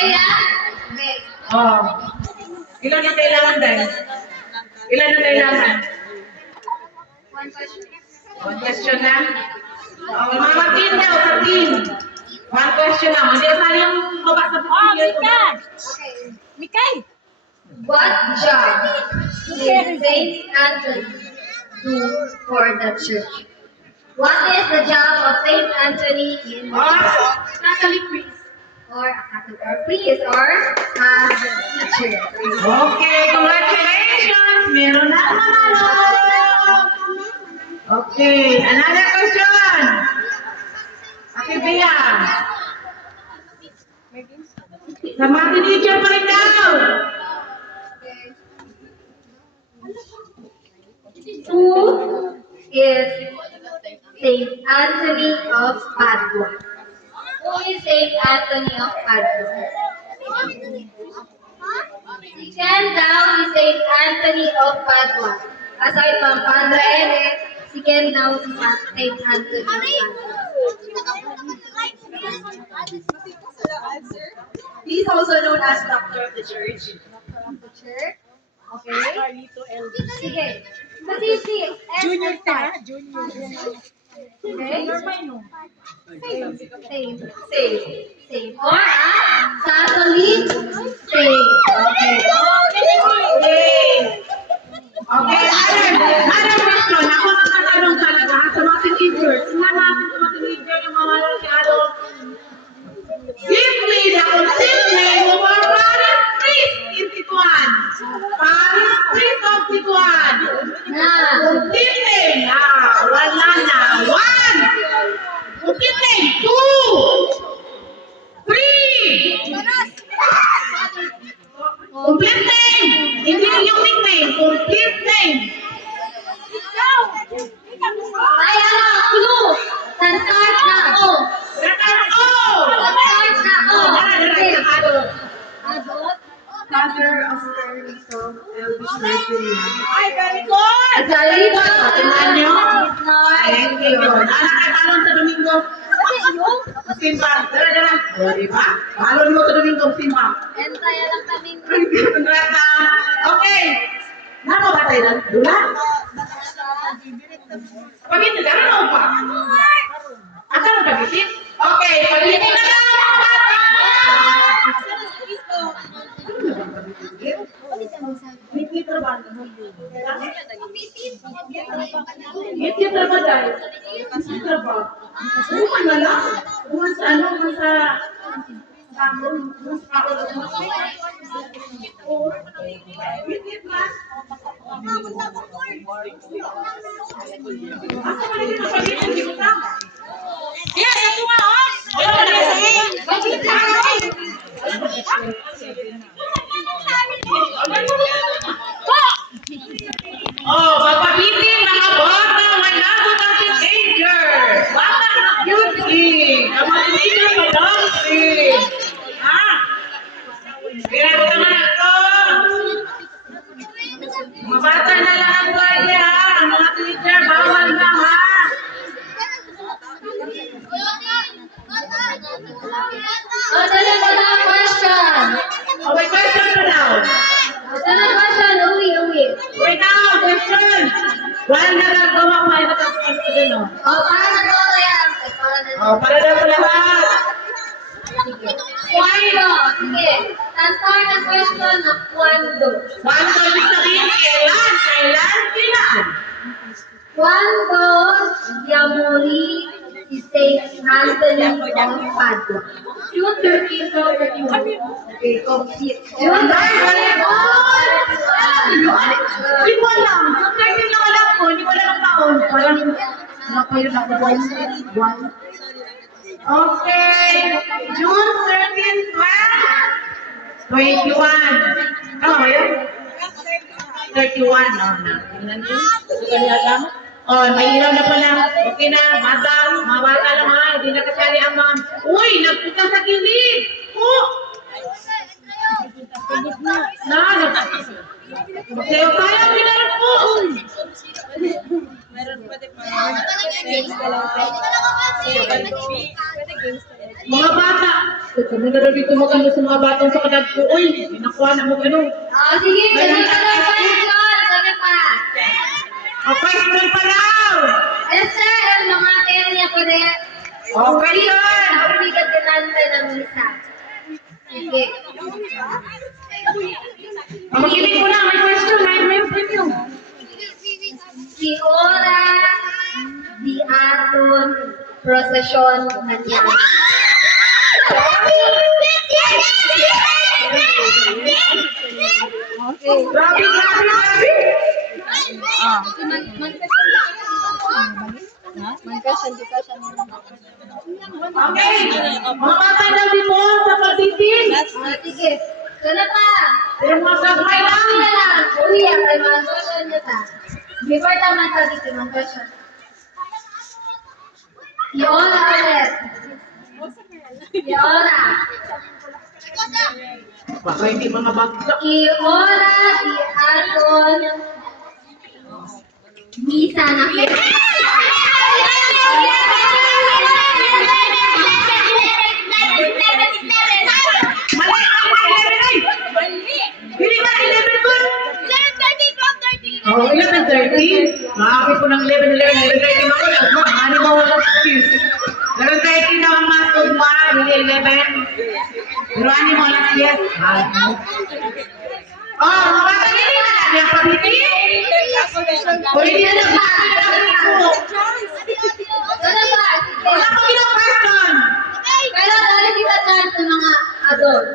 Okay, ah? Okay. Oh. Ilan na kailangan din? Ilan na kailangan? One question. One question na? Mga team daw, sa team. One question lang. Hindi na yung baba sa pagpili. Okay. Mikay! What job did Saint Anthony do for the church? What is the job of Saint Anthony in the Catholic priest? Or a Catholic or priest or a teacher? Okay, congratulations! Meron na manalo! Okay, another question. Okay, Bea. Sa mga teacher pa rin daw. Who is Saint Anthony of Padua? Who is Saint Anthony of Padua? Second daw si Saint Anthony of Padua. Aside from Padre Ere, second daw si Saint Anthony of Padua. He is also known as Doctor of the Church. Okay? Carlito L. Sige. Matisi. Junior ka? Junior. Okay? Normal, no? Same. Same. Or Catholic saint. Okay. Okay. Okay, other question. Ako nakatanong talaga sa mga teachers. Tingnan natin sa mga teacher yung mga masyado. Give me the complete name of our parish priest in Tituan. Parish priest of Tituan. Complete name. Wala na. One. Complete name. Two. Three. Complete name. Hindi yung nickname. Complete name. Ay, clue. Start na ako. Letter O. Start na ako. Okay. Adult. Father of Carlito Elvis Mercury. Ay, very good! Sorry ba? Tingnan nyo. Thank you. Nakakatalon sa Domingo. Simba. Dala. O, diba? Balon mo sa Domingo, Simba. Entaya lang kami. Kontrata. Okay. Nako ba tayo lang? Dula? Pag-ibig ka na pa? Asan ang pag-ibig? Okay, pag-ibig na lang! Ngiti trabaho dahil. Ngiti trabaho. Bukan na lang. Bukan sa ano, bukan sa sabon, bukan sa kakot. Ngiti na. Asa ka rin ang pag-ibig ka? Yeah, ito nga, oh! Oh, papahitin mga bata, wala ko na teenager. Bata na beauty. Ang mga teenager pa dancing. Ha? Kaya ko naman ito. Mga bata na lang ang pwede ha. Ang mga teenager, bawal na ha. Dala question. Oh, may question pa daw. Dala question. Uwi. Wait now, question. Walang nagagawa pa ito tapos ko din, oh. Para na daw kaya. Oh, para daw sa lahat. Cuando. Sige. Start na question na cuando. Paano ko ibig sabihin? Kailan? Cuando Yamori si Saint Anthony of Padua. June 13, 1231. Okay, complete. June 13, Hindi ko alam. Kaya hindi lang alam ko. Hindi ko alam ang taon. Parang nakayod ako buwan. Okay. June 13, 12, 21. Tama ba yun? 31. Oh, na. Tingnan nyo. Hindi alam. Oh, may ilaw na pala. Okay na. Mga bata lang ha. Hindi na kasali ang mga... Uy, nagpunta sa gilid. Oh! Sayo tayo, pinarap po. Meron pa din pa. Mga bata. na daw dito magano sa mga batang sa kadad ko. Uy, nakuha na mo ano. Sige, ganun pa daw question. Ganun pa. O, question pa raw. Yes, sir. Ang mga area ko rin. O, question. Nakuligat din natin ng isa. Sige. Makinig ko na, may question. May preview. Si Ora di aton prosesyon kanya. Grabe, grabe, grabe. Okay. Mga bata daw di mo sa pagtitin. Sige. Sana pa. Yung mga gagmay lang. Kaya lang. Uy, ang kay mga question niya ta. Before naman sa dito, mga question. Si Ora ulit. Si Ora. Baka hindi mga bata. Si Ora di aton misa na Hindi ba 11 ko? Oh, 11:30. Maaari po ng 11:30 ako. Ano ba wala sa skills? 11:30 daw ang masod mo, hindi 11. Pero ano mo lang siya? Oh, mga bata nila na lang yung pagtitin. O, hindi na lang Sana ba? wala pa ginang question. Pero dali kita chance sa mga adults.